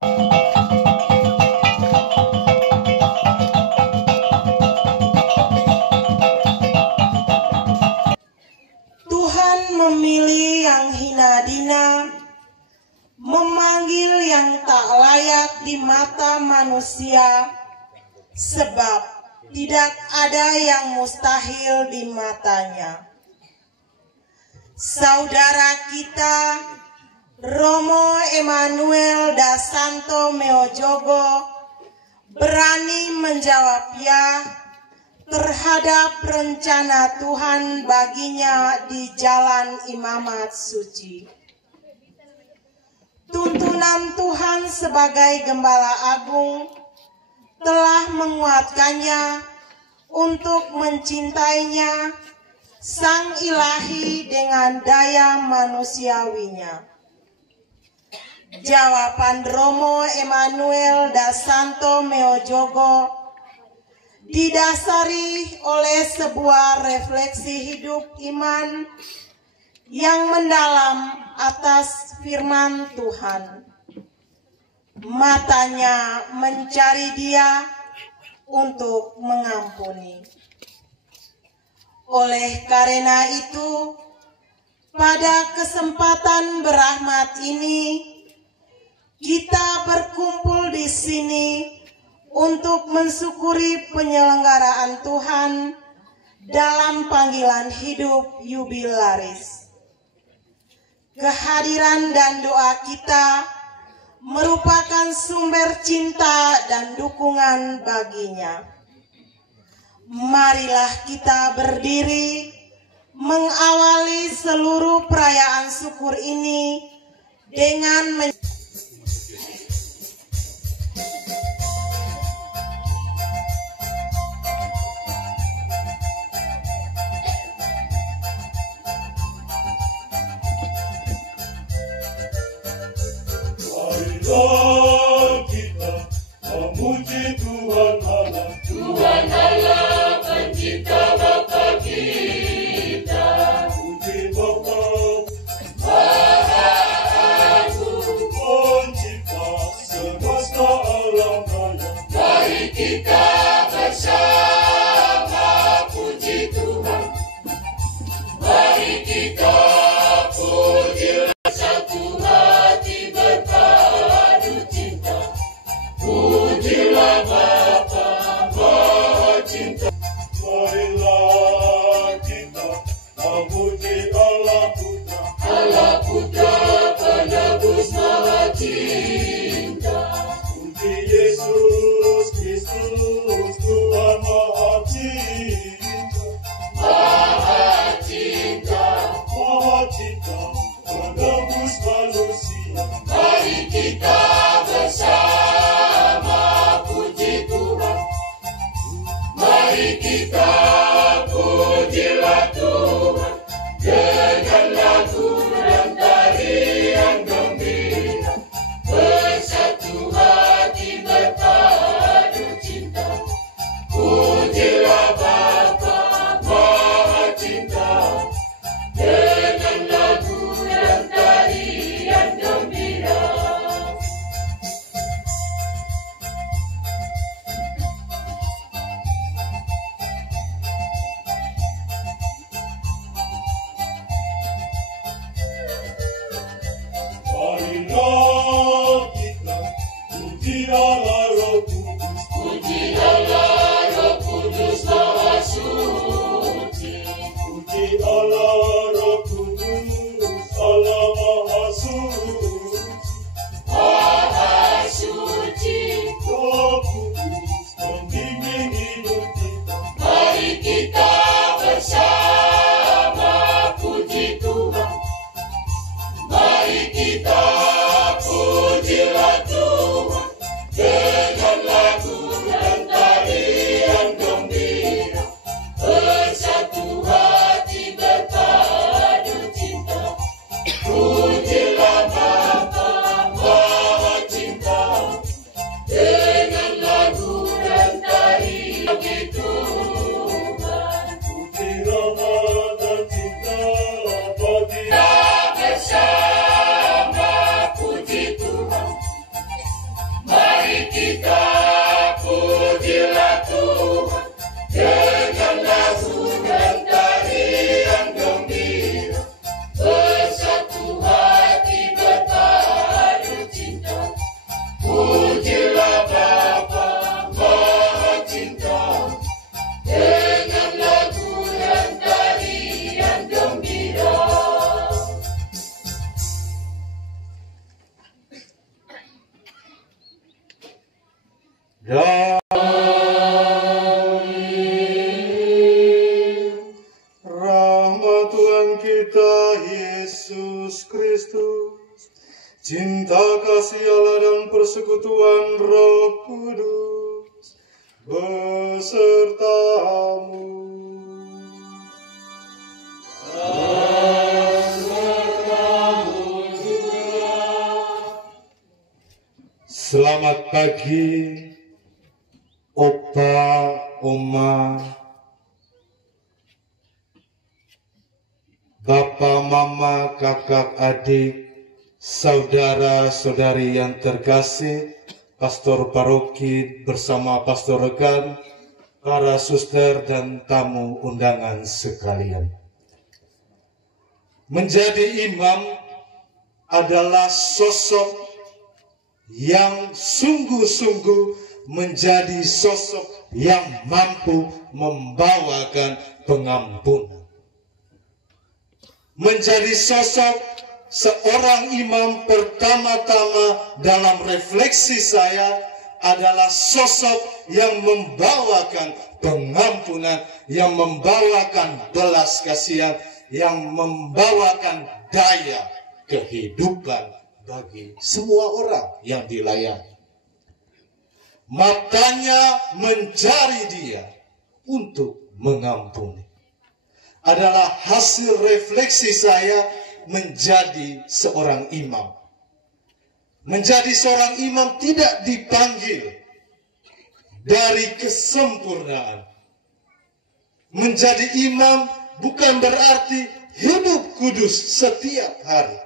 Tuhan memilih yang hina dina, memanggil yang tak layak di mata manusia, sebab tidak ada yang mustahil di matanya. Saudara kita Romo Emmanuel da Santo Meojogo berani menjawab ya terhadap rencana Tuhan baginya di jalan imamat suci. Tuntunan Tuhan sebagai Gembala Agung telah menguatkannya untuk mencintainya Sang Ilahi dengan daya manusiawinya. Jawaban Romo Emmanuel da Santo Meojogo didasari oleh sebuah refleksi hidup iman yang mendalam atas firman Tuhan. Matanya mencari Dia untuk mengampuni. Oleh karena itu, pada kesempatan berahmat ini, kita berkumpul di sini untuk mensyukuri penyelenggaraan Tuhan dalam panggilan hidup yubilaris. Kehadiran dan doa kita merupakan sumber cinta dan dukungan baginya. Marilah kita berdiri mengawali seluruh perayaan syukur ini dengan kita memuji Tuhan Allah pencipta Bapa kita. Puji Bapa Maha Agung, pencipta semesta alam raya. Mari kita bersama puji Tuhan. Mari kita puji satu hati berpadu cinta. Pujilah Bapa Maha Cinta. Marilah kita memuji Allah Putra penebus Maha Cinta. Puji Yesus Kristus Tuhan Maha Cinta. Maha Cinta, Maha Cinta penebus manusia. Mari kita bersama puji Tuhan. Mari kita pujilah Tuhan dengan lagu dan tarian gembira. Bersatu hati berpadu cinta. Pujilah Bapa Maha Cinta dengan lagu dan tarian gembira. Marilah kita puji Allah Roh Kudus. Puji Allah Roh Kudus Maha Suci. Puji Allah Roh Kudus, Allah Maha Suci. Maha Suci, Roh Kudus membimbing hidup kita. Mari kita bersama puji Tuhan. Mari kita pujilah Tuhan. kita pujilah Tuhan dengan lagu dan tarian gembira, bersatu hati berpadu cinta. Pujilah Bapa Maha Cinta dengan lagu dan tarian gembira. Rahmat Tuhan kita Yesus Kristus, cinta kasih Allah dan persekutuan Roh Kudus besertamu. Selamat pagi, Opa, Oma, Bapak, Mama, kakak, adik, saudara-saudari yang terkasih, pastor paroki bersama pastor rekan, para suster dan tamu undangan sekalian. Menjadi imam adalah sosok yang sungguh-sungguh menjadi sosok yang mampu membawakan pengampunan. Menjadi sosok seorang imam pertama-tama dalam refleksi saya adalah sosok yang membawakan pengampunan, yang membawakan belas kasihan, yang membawakan daya kehidupan bagi semua orang yang dilayani. Matanya mencari dia untuk mengampuni. Adalah hasil refleksi saya menjadi seorang imam. Menjadi seorang imam tidak dipanggil dari kesempurnaan. Menjadi imam bukan berarti hidup kudus setiap hari.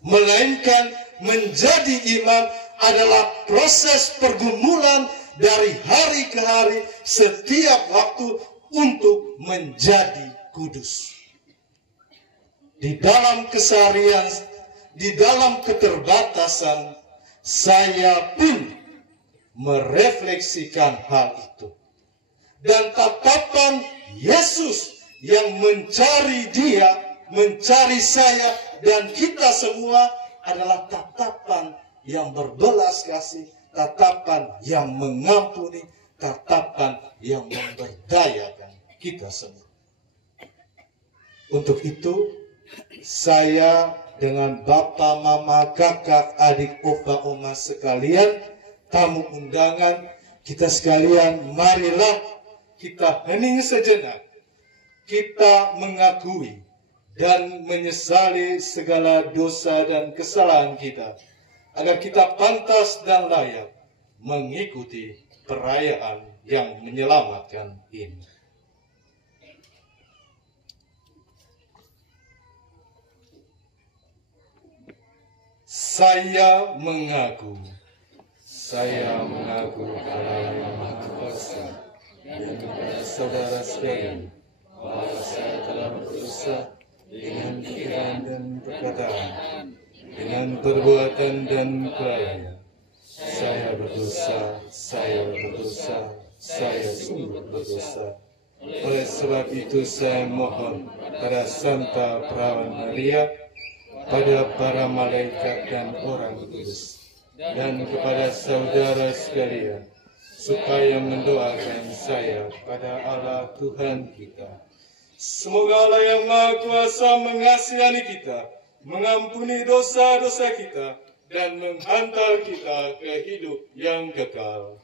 Melainkan menjadi imam adalah proses pergumulan dari hari ke hari setiap waktu untuk menjadi kudus. Di dalam keseharian, di dalam keterbatasan, saya pun merefleksikan hal itu. Dan tatapan Yesus yang mencari dia, mencari saya dan kita semua adalah tatapan yang berbelas kasih, tatapan yang mengampuni, tatapan yang memberdayakan kita semua. Untuk itu, saya dengan Bapak, Mama, kakak, adik, opa, oma sekalian, tamu undangan, kita sekalian, marilah kita hening sejenak. Kita mengakui dan menyesali segala dosa dan kesalahan kita, agar kita pantas dan layak mengikuti perayaan yang menyelamatkan ini. Saya mengaku kepada Yang Maha Kuasa dan kepada saudara sekalian, bahwa saya telah berdosa dengan pikiran dan perkataan, dengan perbuatan dan kelalaian. Saya berdosa, saya sungguh berdosa. Oleh sebab itu saya mohon pada Santa Perawan Maria, pada para malaikat dan orang kudus, dan kepada saudara sekalian, supaya mendoakan saya pada Allah Tuhan kita. Semoga Allah yang Maha Kuasa mengasihani kita, mengampuni dosa-dosa kita, dan menghantar kita ke hidup yang kekal.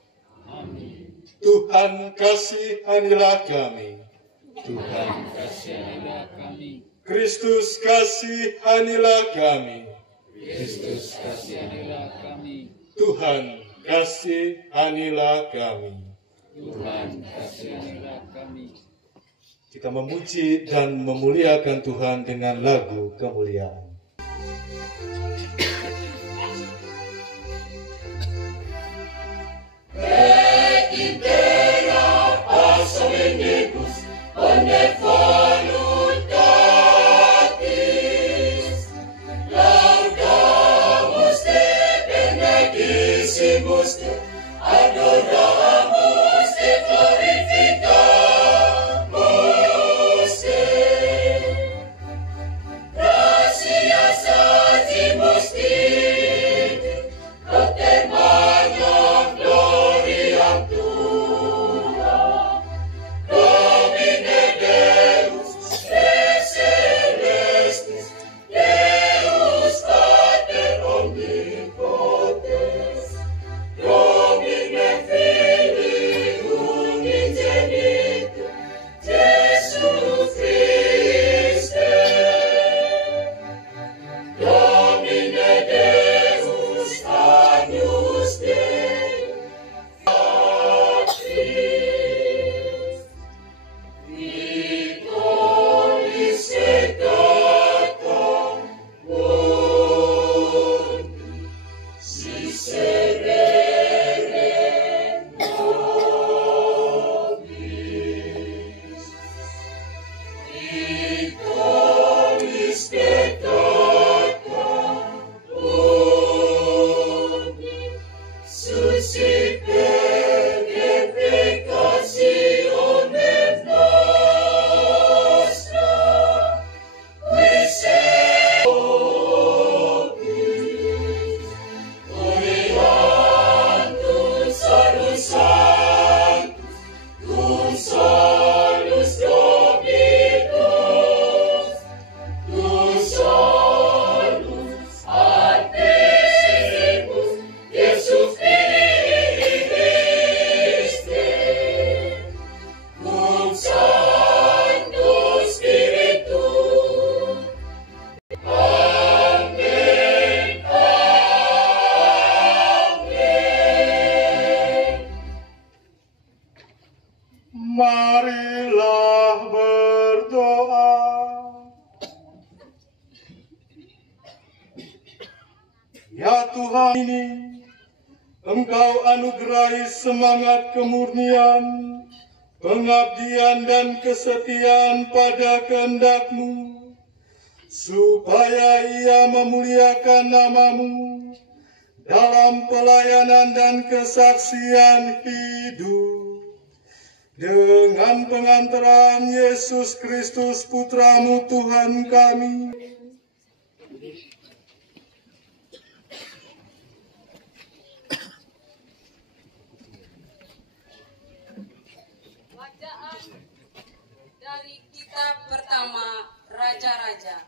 Amin. Tuhan kasihanilah kami. Tuhan kasihanilah kami. Kristus kasihanilah kami. Kristus kasihanilah kami. Tuhan kasihanilah kami. Tuhan kasihanilah kami. Kita memuji dan memuliakan Tuhan dengan lagu kemuliaan. adoramus te, adoramus te, glorificamus te. Gracias a ti, proclamando gloria tua. Domine Deus, Res celestis, Deus Pater omnipotens, Domine Filii unigenitum, Jesus Christe. Domine Deus, Agnus Dei, Patris, Victoris secata mundi, si serere nobis. Victoris peccata mundi, suscipere peccationem nostra, qui se nobis, Orientus salus sanctus, cum solus Dominus, tu solus adesimus, Iesus Christe, cum Sancto Spiritu. Amen, amen. Marilah berdoa. Ya Tuhan ini, Engkau anugerahi semangat kemurnian, pengabdian dan kesetiaan pada kehendak-Mu, supaya ia memuliakan nama-Mu dalam pelayanan dan kesaksian hidup. Dengan pengantaran Yesus Kristus Putra-Mu Tuhan kami, Bacaan dari kitab pertama Raja-Raja.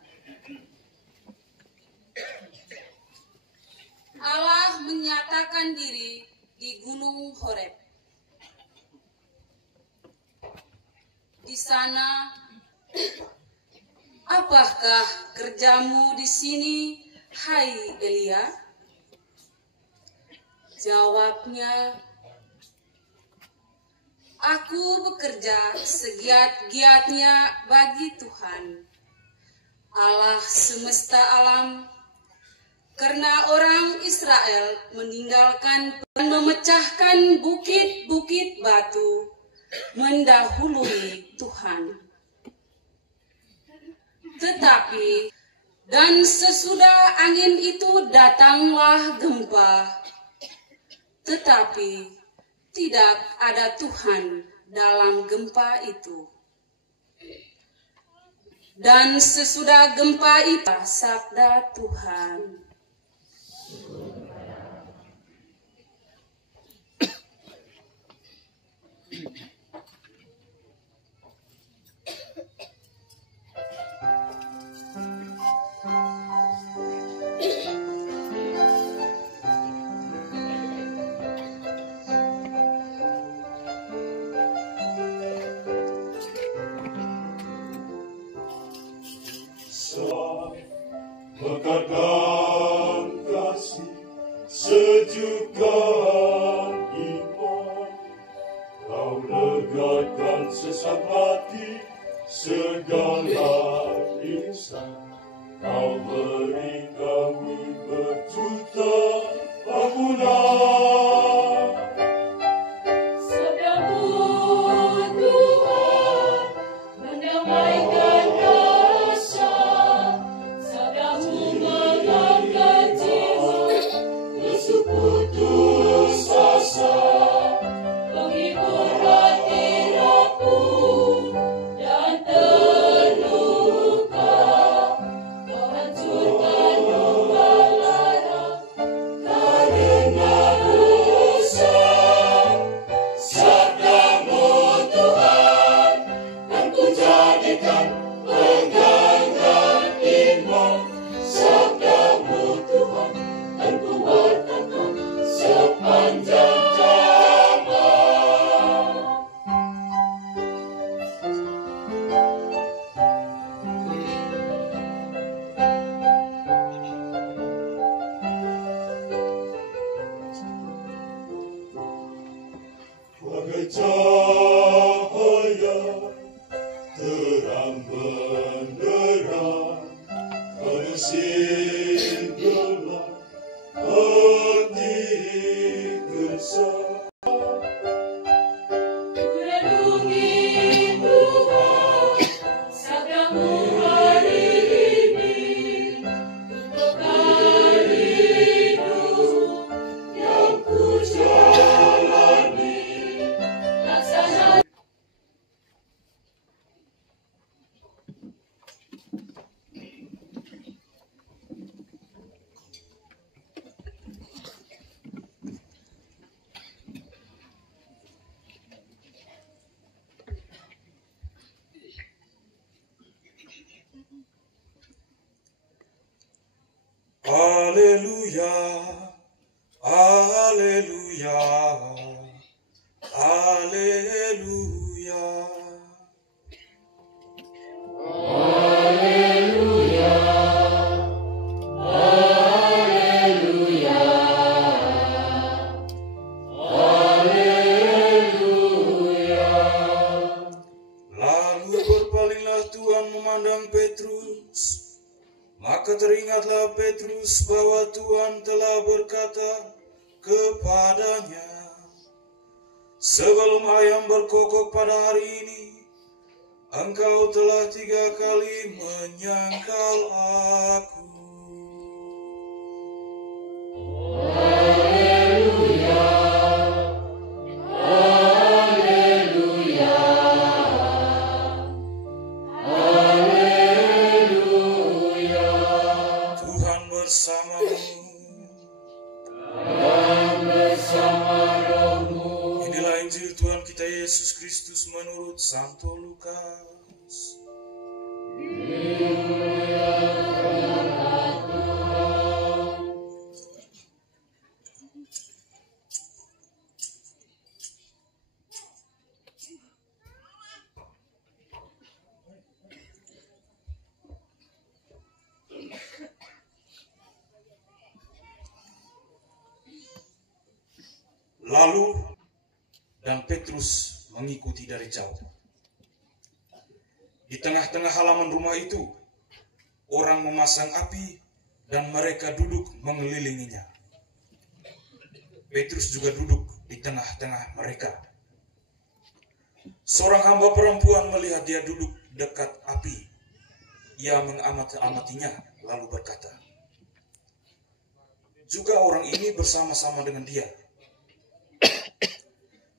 Allah menyatakan diri di Gunung Horeb. Di sana, apakah kerjamu di sini, hai Elia? Jawabnya, aku bekerja segiat-giatnya bagi Tuhan, Allah semesta alam, karena orang Israel meninggalkan dan memecahkan bukit-bukit batu, mendahului Tuhan. Tetapi, dan sesudah angin itu datanglah gempa, tetapi tidak ada Tuhan dalam gempa itu. Dan sesudah gempa itu, sabda Tuhan. Mekatkan kasih, sejukkan iman, kau legakan sesak hati, segala insan, kau beri kami berjuta bangunan. Sabdamu Tuhan mendamaikan rasa, sabdamu mengangkat jiwa, Yesus Putus bercahaya, terang benderang, menyisir gelap hati gersang. Haleluya, haleluya, haleluya. Haleluya, haleluya, haleluya. Lalu berpalinglah Tuhan memandang Petrus. Maka teringatlah Petrus bahwa Tuhan telah berkata kepadanya, sebelum ayam berkokok pada hari ini, engkau telah 3 kali menyangkal aku. Haleluya, haleluya, haleluya. Tuhan bersamamu. Dan bersama rohmu. Inilah Injil Tuhan kita Yesus Kristus menurut Santo Lukas. Lalu dan Petrus mengikuti dari jauh. Di tengah-tengah halaman rumah itu, orang memasang api dan mereka duduk mengelilinginya. Petrus juga duduk di tengah-tengah mereka. Seorang hamba perempuan melihat dia duduk dekat api. Ia mengamati-amatinya lalu berkata, juga orang ini bersama-sama dengan dia.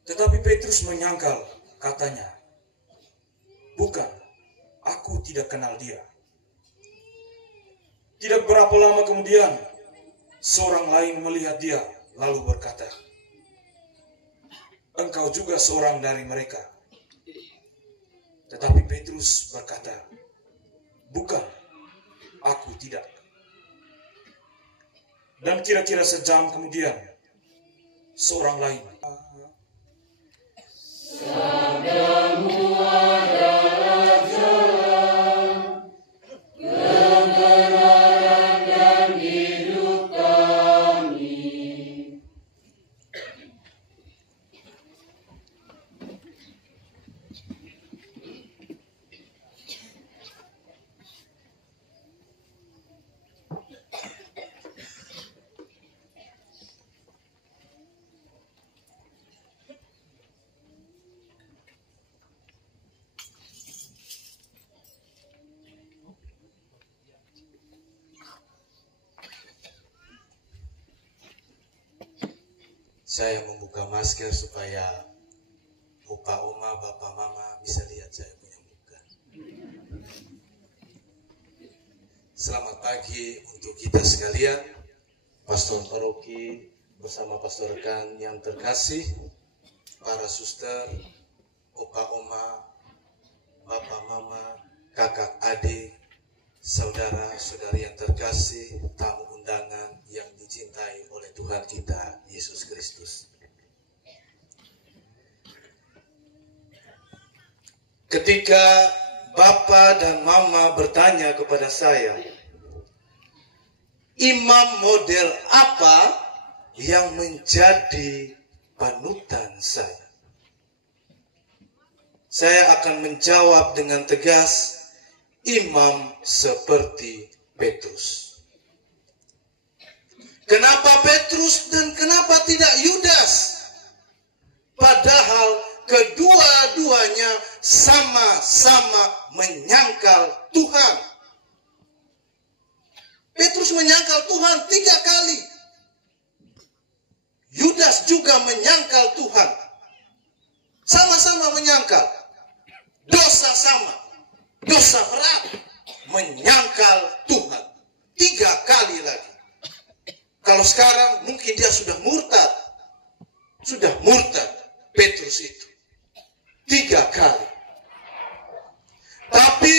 Tetapi Petrus menyangkal, katanya, bukan, aku tidak kenal dia. Tidak berapa lama kemudian, seorang lain melihat dia, lalu berkata, engkau juga seorang dari mereka. Tetapi Petrus berkata, bukan, aku tidak. Dan kira-kira sejam kemudian, seorang lain, Sabdamu adalah jalan, kebenaran dan hidup kami. Saya membuka masker supaya Opa, Oma, Bapak, Mama bisa lihat saya punya muka. Selamat pagi untuk kita sekalian, Pastor Paroki bersama Pastor rekan yang terkasih, para suster, Opa, Oma, Bapak, Mama, kakak, adik, saudara-saudari yang terkasih, tamu undangan yang dicintai oleh Tuhan kita, Yesus Kristus. Ketika Bapak dan Mama bertanya kepada saya, imam model apa yang menjadi panutan saya? Saya akan menjawab dengan tegas, imam seperti Petrus. Kenapa Petrus dan kenapa tidak Yudas? Padahal kedua-duanya sama-sama menyangkal Tuhan. Petrus menyangkal Tuhan 3 kali. Yudas juga menyangkal Tuhan. Sama-sama menyangkal. Dosa sama. Dosa berat. Menyangkal Tuhan. 3 kali lagi. Kalau sekarang mungkin dia sudah murtad. Sudah murtad Petrus itu. 3 kali. Tapi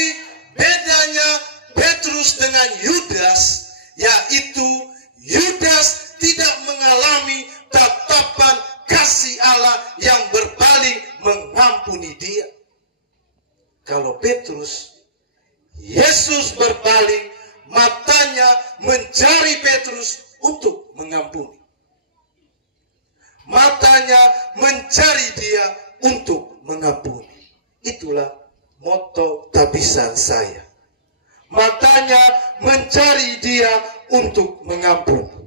bedanya Petrus dengan Yudas, yaitu Yudas tidak mengalami tatapan kasih Allah yang berpaling mengampuni dia. Kalau Petrus, Yesus berpaling, matanya mencari Petrus untuk mengampuni. Matanya mencari dia untuk mengampuni. Itulah moto tabisan saya. Matanya mencari dia untuk mengampuni.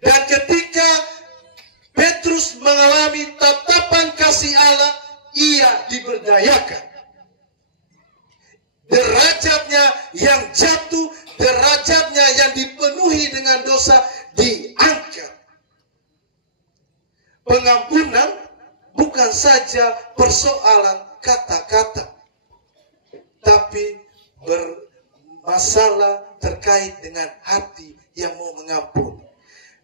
Dan ketika Petrus mengalami tatapan kasih Allah, ia diberdayakan. Derajatnya yang jatuh, derajatnya yang dipenuhi dengan dosa diangkat. Pengampunan bukan saja persoalan kata-kata, tapi bermasalah terkait dengan hati yang mau mengampuni.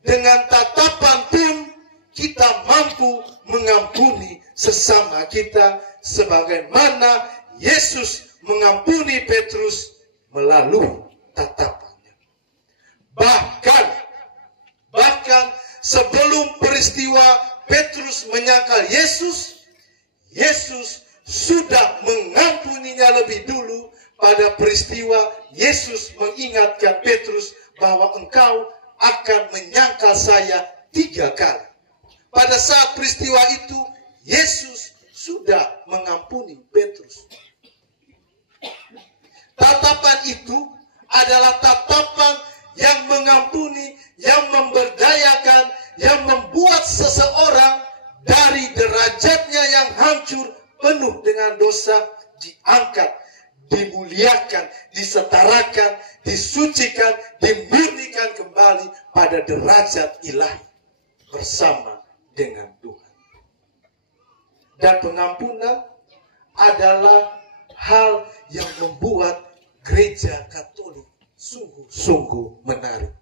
Dengan tatapan pun kita mampu mengampuni sesama kita sebagaimana Yesus mengampuni Petrus melalui tatapannya. Bahkan sebelum peristiwa Petrus menyangkal Yesus, Yesus sudah mengampuninya lebih dulu. Pada peristiwa Yesus mengingatkan Petrus bahwa engkau akan menyangkal saya 3 kali. Pada saat peristiwa itu Yesus sudah mengampuni Petrus. Tatapan itu adalah tatapan yang mengampuni, yang memberdayakan, yang membuat seseorang dari derajatnya yang hancur penuh dengan dosa diangkat, dimuliakan, disetarakan, disucikan, dimurnikan kembali pada derajat ilahi bersama dengan Tuhan. Dan pengampunan adalah hal yang membuat gereja Katolik sungguh-sungguh menarik.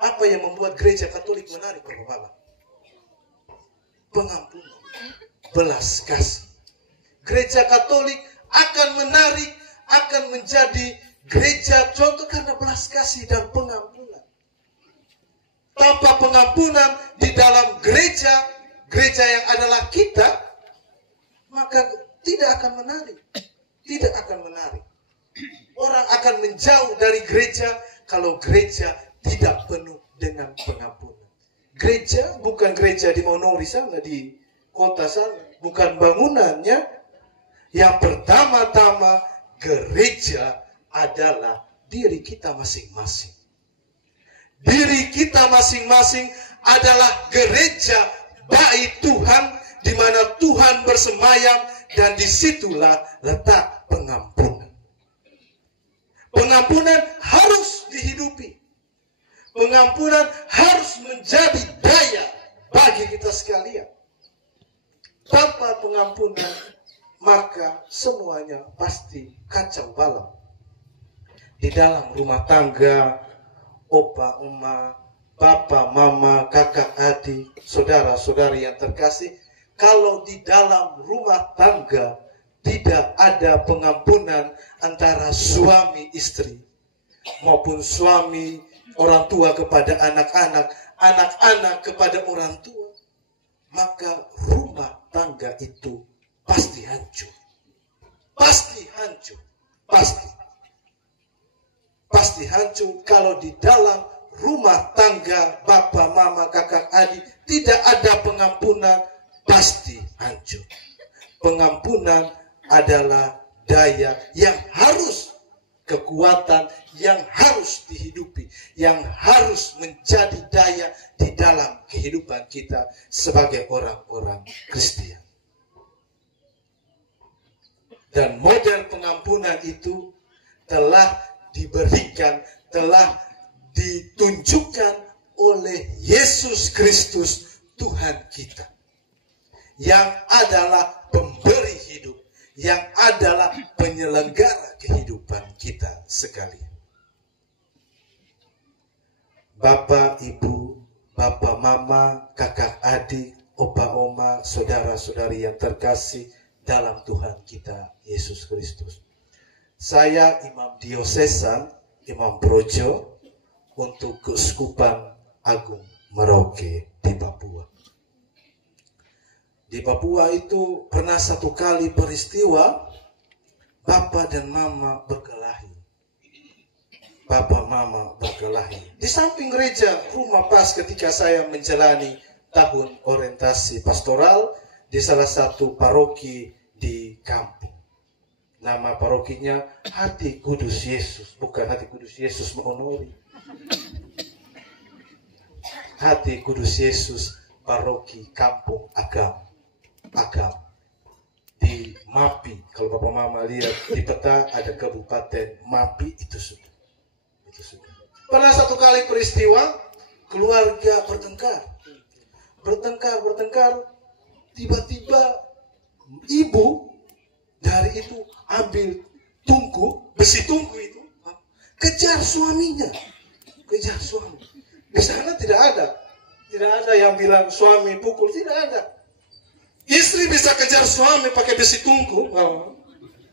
Apa yang membuat gereja Katolik menarik, Bapak-Bapak? Pengampunan, belas kasih. Gereja Katolik akan menarik, akan menjadi gereja contoh karena belas kasih dan pengampunan. Tanpa pengampunan di dalam gereja yang adalah kita, maka tidak akan menarik. Tidak akan menarik. Orang akan menjauh dari gereja kalau gereja tidak penuh dengan pengampunan. Gereja bukan gereja di Monori sana, di kota sana. Bukan bangunannya. Yang pertama-tama gereja adalah diri kita masing-masing. Diri kita masing-masing adalah gereja bait Tuhan di mana Tuhan bersemayam dan disitulah letak pengampunan. Pengampunan harus dihidupi. Pengampunan harus menjadi daya bagi kita sekalian. Tanpa pengampunan maka semuanya pasti kacau balau. Di dalam rumah tangga, opa, oma, papa, mama, kakak, adik, saudara-saudari yang terkasih, kalau di dalam rumah tangga tidak ada pengampunan antara suami istri, maupun suami orang tua kepada anak-anak, anak-anak kepada orang tua, maka rumah tangga itu pasti hancur. Pasti hancur. Pasti hancur kalau di dalam rumah tangga bapak, mama, kakak, adik tidak ada pengampunan, pasti hancur. pengampunan adalah daya yang harus, kekuatan yang harus dihidupi, yang harus menjadi daya di dalam kehidupan kita sebagai orang-orang Kristen. Dan model pengampunan itu telah diberikan, telah ditunjukkan oleh Yesus Kristus Tuhan kita, yang adalah pemberi hidup, yang adalah penyelenggara kehidupan kita sekalian. Bapak, Ibu, Bapak, Mama, kakak, adik, opa, oma, saudara-saudari yang terkasih dalam Tuhan kita Yesus Kristus. Saya Imam Diosesan, Imam Projo untuk Keuskupan Agung Merauke di Papua. Di Papua itu pernah satu kali peristiwa Bapak dan Mama berkelahi. Bapak Mama berkelahi di samping gereja rumah pas ketika saya menjalani tahun orientasi pastoral di salah satu paroki di kampung. Nama parokinya Hati Kudus Yesus, bukan Hati Kudus Yesus Mengonori. Hati Kudus Yesus Paroki Kampung Agam di Mapi. Kalau Bapak Mama lihat di peta ada Kabupaten Mapi, itu sudah. Pernah satu kali peristiwa keluarga bertengkar, tiba-tiba ibu dari itu ambil besi tungku itu, kejar suaminya. Di sana tidak ada yang bilang suami pukul, tidak ada. Istri bisa kejar suami pakai besi tungku.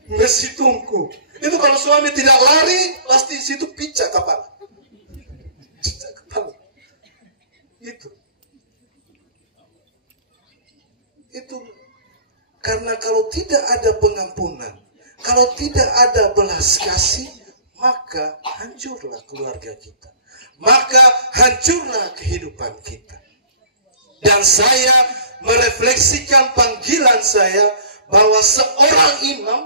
Besi tungku. Itu kalau suami tidak lari, pasti situ picak kepala. Itu karena kalau tidak ada pengampunan, kalau tidak ada belas kasih, maka hancurlah keluarga kita. Maka hancurlah kehidupan kita. Dan saya merefleksikan panggilan saya bahwa seorang imam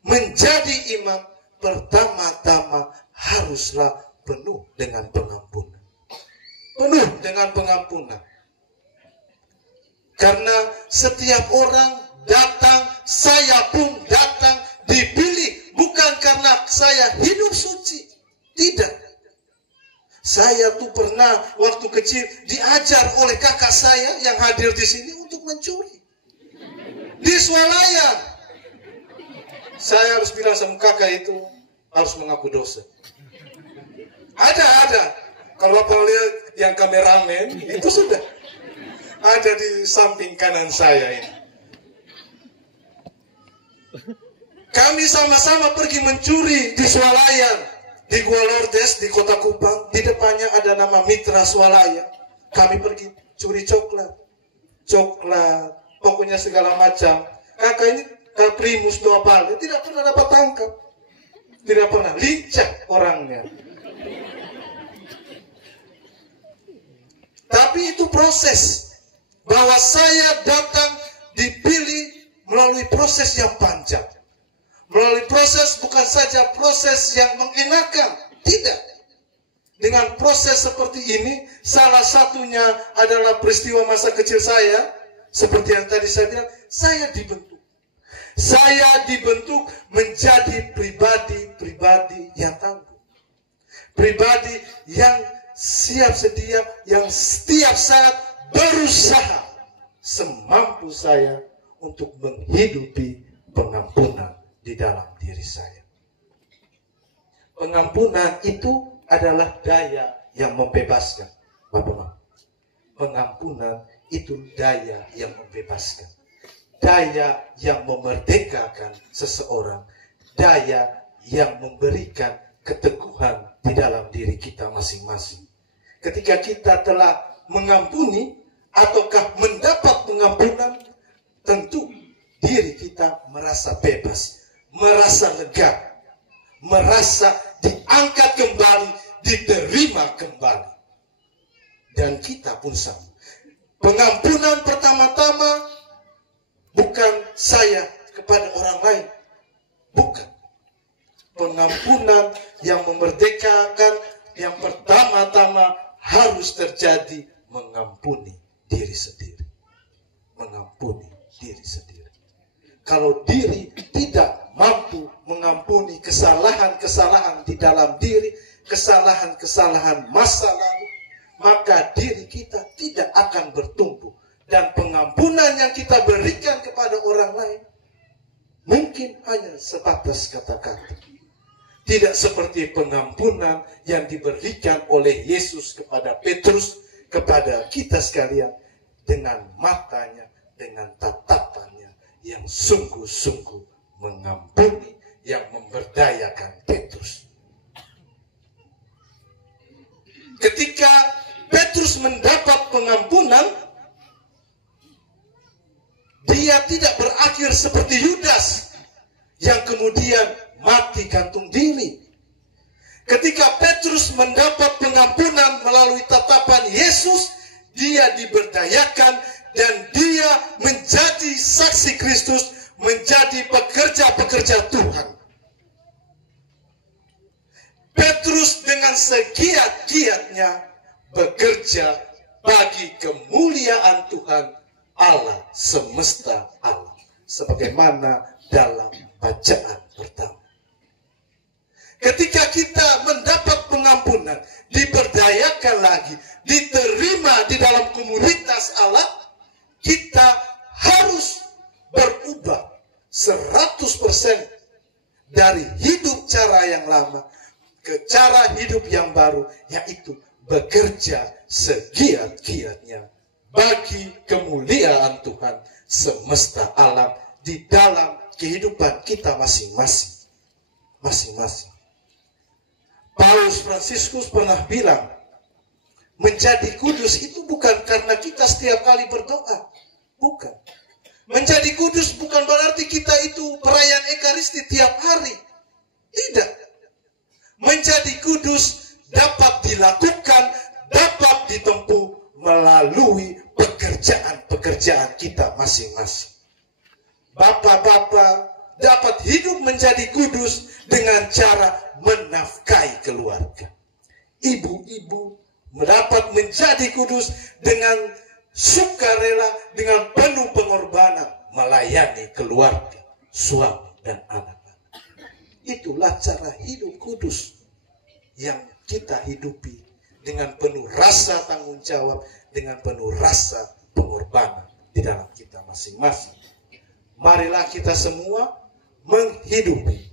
menjadi imam pertama-tama haruslah penuh dengan pengampunan. Penuh dengan pengampunan. Karena setiap orang datang, saya pun datang, dipilih bukan karena saya hidup suci. Tidak. Saya tuh pernah waktu kecil diajar oleh kakak saya yang hadir di sini untuk mencuri. Di swalayan. Saya harus bilang sama kakak itu harus mengaku dosa. Ada. Kalau Bapak lihat yang kameramen itu sudah ada di samping kanan saya ini. Kami sama-sama pergi mencuri di swalayan. Di Gua Lordes, di Kota Kupang, di depannya ada nama Mitra Swalaya. Kami pergi curi coklat, pokoknya segala macam. Kakak ini primus doa balik, tidak pernah dapat tangkap, tidak pernah, lincah orangnya. Tapi itu proses, bahwa saya datang dipilih melalui proses yang panjang. Melalui proses bukan saja proses yang mengenakan, tidak. Dengan proses seperti ini, salah satunya adalah peristiwa masa kecil saya, seperti yang tadi saya bilang, saya dibentuk. Saya dibentuk menjadi pribadi yang tangguh. Pribadi yang siap sedia, yang setiap saat berusaha semampu saya untuk menghidupi pengampunan di dalam diri saya. Pengampunan itu adalah daya yang membebaskan. Bapak, pengampunan itu daya yang membebaskan. Daya yang memerdekakan seseorang. Daya yang memberikan keteguhan di dalam diri kita masing-masing. Ketika kita telah mengampuni ataukah mendapat pengampunan, tentu diri kita merasa bebas, merasa lega, merasa diangkat kembali, diterima kembali. Dan kita pun sama. Pengampunan pertama-tama bukan saya kepada orang lain. Bukan. Pengampunan yang memerdekakan yang pertama-tama harus terjadi mengampuni diri sendiri. Mengampuni diri sendiri. Kalau diri tidak mampu mengampuni kesalahan-kesalahan di dalam diri, kesalahan-kesalahan masa lalu, maka diri kita tidak akan bertumbuh. Dan pengampunan yang kita berikan kepada orang lain mungkin hanya sebatas kata-kata. Tidak seperti pengampunan yang diberikan oleh Yesus kepada Petrus, kepada kita sekalian, dengan matanya, dengan tatapannya yang sungguh-sungguh mengampuni, yang memberdayakan Petrus. Ketika Petrus mendapat pengampunan, dia tidak berakhir seperti Yudas yang kemudian mati gantung diri. Ketika Petrus mendapat pengampunan melalui tatapan Yesus, dia diberdayakan dan dia menjadi saksi Kristus, menjadi pekerja-pekerja Tuhan. Petrus dengan segiat-giatnya bekerja bagi kemuliaan Tuhan Allah semesta alam, sebagaimana dalam bacaan pertama. Ketika kita mendapat pengampunan, diberdayakan lagi, diterima di dalam komunitas Allah, kita harus berubah 100% dari hidup cara yang lama ke cara hidup yang baru, yaitu bekerja segiat-giatnya bagi kemuliaan Tuhan semesta alam di dalam kehidupan kita masing-masing. Masing-masing. Paus Fransiskus pernah bilang, menjadi kudus itu bukan karena kita setiap kali berdoa. Bukan. Menjadi kudus bukan berarti kita itu perayaan Ekaristi tiap hari. Tidak. Menjadi kudus dapat dilakukan, dapat ditempuh melalui pekerjaan-pekerjaan kita masing-masing. Bapak-bapak dapat hidup menjadi kudus dengan cara menafkahi keluarga. Ibu-ibu dapat menjadi kudus dengan sukarela, dengan penuh pengorbanan melayani keluarga, suami dan anak-anak. Itulah cara hidup kudus yang kita hidupi dengan penuh rasa tanggung jawab, dengan penuh rasa pengorbanan di dalam kita masing-masing. Marilah kita semua menghidupi,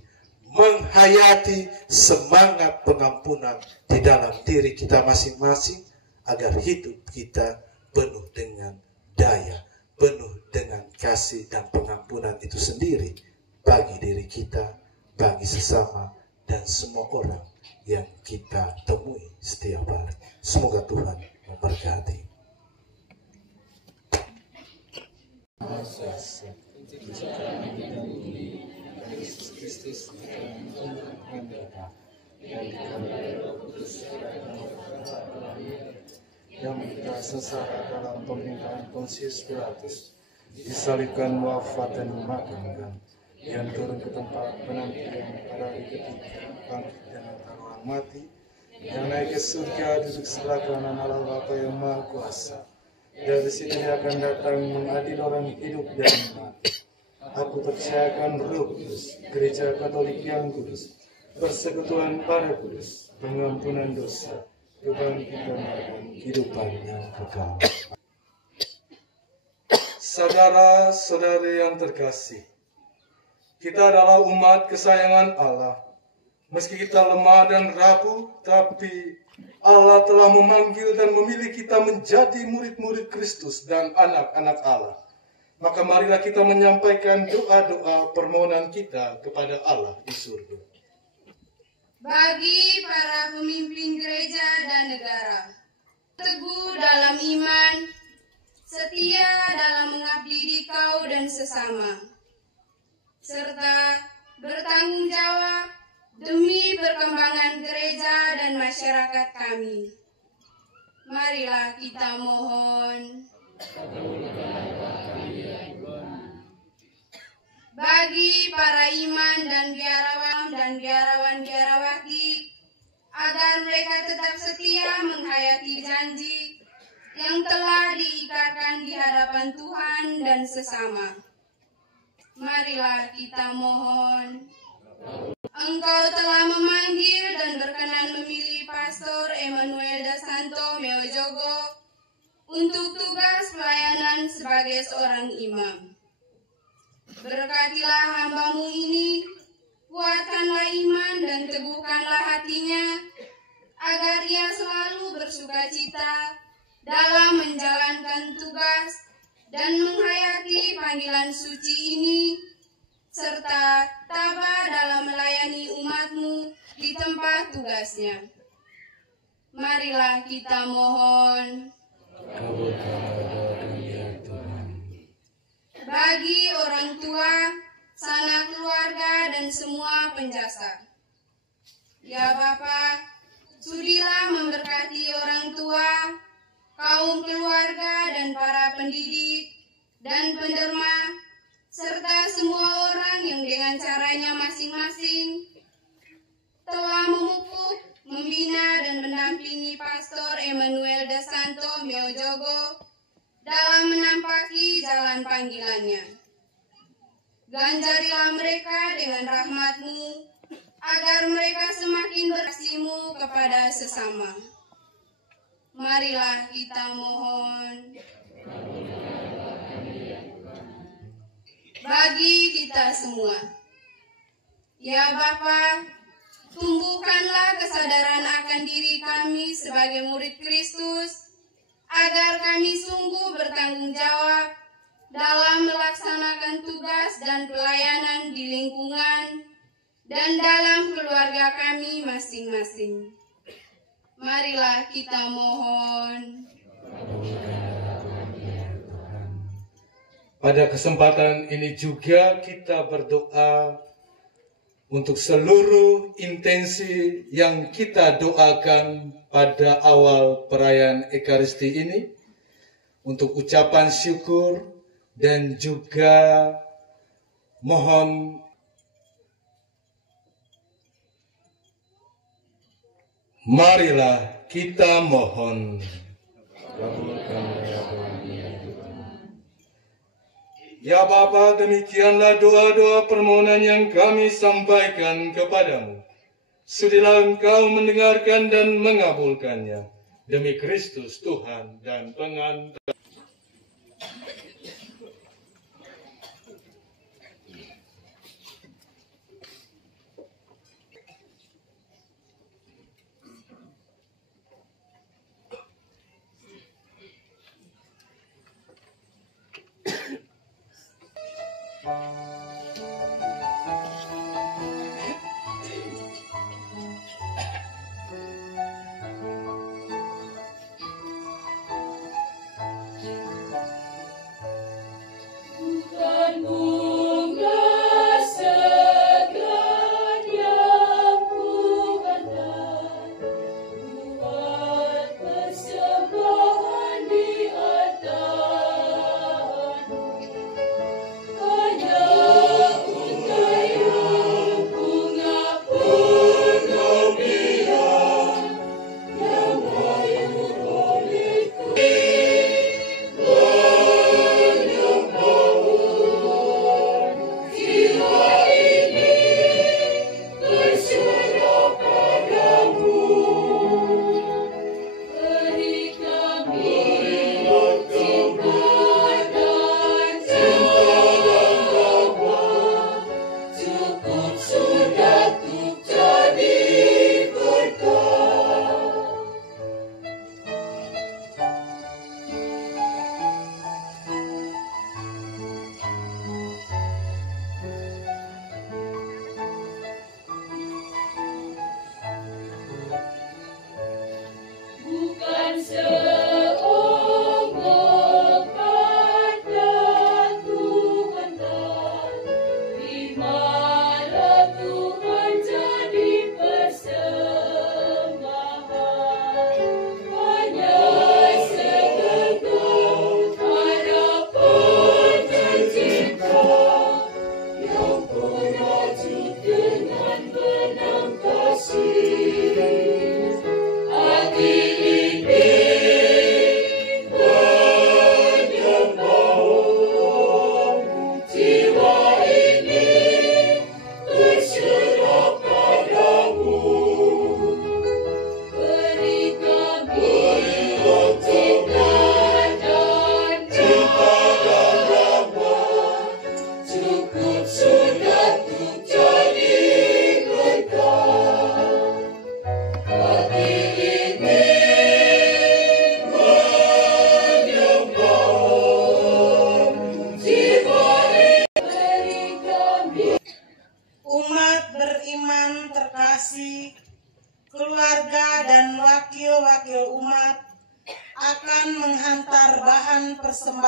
menghayati semangat pengampunan di dalam diri kita masing-masing, agar hidup kita penuh dengan daya, penuh dengan kasih dan pengampunan itu sendiri bagi diri kita, bagi sesama, dan semua orang yang kita temui setiap hari. Semoga Tuhan memberkati. Yang kita sengsara dalam pemerintahan Pontius Pilatus, disalibkan, wafat dan dimakamkan, yang turun ke tempat penantian pada hari ketiga, bangkit dan antara orang mati, yang naik ke surga, duduk sebelah kanan Allah Bapa yang Maha Kuasa. Dari situ dia akan datang mengadili orang hidup dan mati. Aku percayakan Roh Kudus, Gereja Katolik yang kudus, persekutuan para kudus, pengampunan dosa, kebangkitan dan kehidupan yang kekal. Saudara-saudari yang terkasih, kita adalah umat kesayangan Allah. Meski kita lemah dan rapuh, tapi Allah telah memanggil dan memilih kita menjadi murid-murid Kristus dan anak-anak Allah. Maka marilah kita menyampaikan doa-doa permohonan kita kepada Allah di surga. Bagi para pemimpin gereja dan negara, teguh dalam iman, setia dalam mengabdi di kau dan sesama, serta bertanggung jawab demi perkembangan gereja dan masyarakat kami. Marilah kita mohon. tetap setia menghayati janji yang telah diikrarkan di hadapan Tuhan dan sesama. Marilah kita mohon. Engkau telah memanggil dan berkenan memilih Pastor Emmanuel Dasanto Meojogo untuk tugas pelayanan sebagai seorang imam. Berkatilah hamba-Mu ini, kuatkanlah iman dan teguhkanlah hatinya, agar ia selalu bersukacita dalam menjalankan tugas dan menghayati panggilan suci ini, serta tabah dalam melayani umat-Mu di tempat tugasnya. Marilah kita mohon. Bagi orang tua, sanak keluarga, dan semua penjasa. Ya Bapa, sudilah memberkati orang tua, kaum keluarga, dan para pendidik dan penderma, serta semua orang yang dengan caranya masing-masing telah memupuk, membina, dan mendampingi Pastor Emmanuel Dasanto Meojogo dalam menampaki jalan panggilannya. Ganjarilah mereka dengan rahmat-Mu, agar mereka semakin berkasih-Mu kepada sesama. Marilah kita mohon. Bagi kita semua, ya Bapa, tumbuhkanlah kesadaran akan diri kami sebagai murid Kristus, agar kami sungguh bertanggung jawab dalam melaksanakan tugas dan pelayanan di lingkungan dan dalam keluarga kami masing-masing. Marilah kita mohon. Pada kesempatan ini juga kita berdoa untuk seluruh intensi yang kita doakan pada awal perayaan Ekaristi ini, untuk ucapan syukur dan juga mohon marilah kita mohon. Ya Bapa, demikianlah doa-doa permohonan yang kami sampaikan kepadamu. Sudilah Engkau mendengarkan dan mengabulkannya. Demi Kristus Tuhan dan pengantar.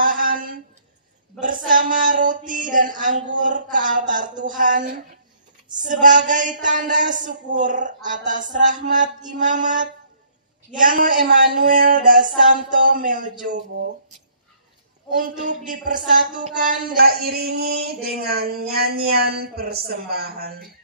persembahan bersama roti dan anggur ke altar Tuhan sebagai tanda syukur atas rahmat imamat yang Emmanuel da Santo Meojobo, untuk dipersatukan dan diiringi dengan nyanyian persembahan.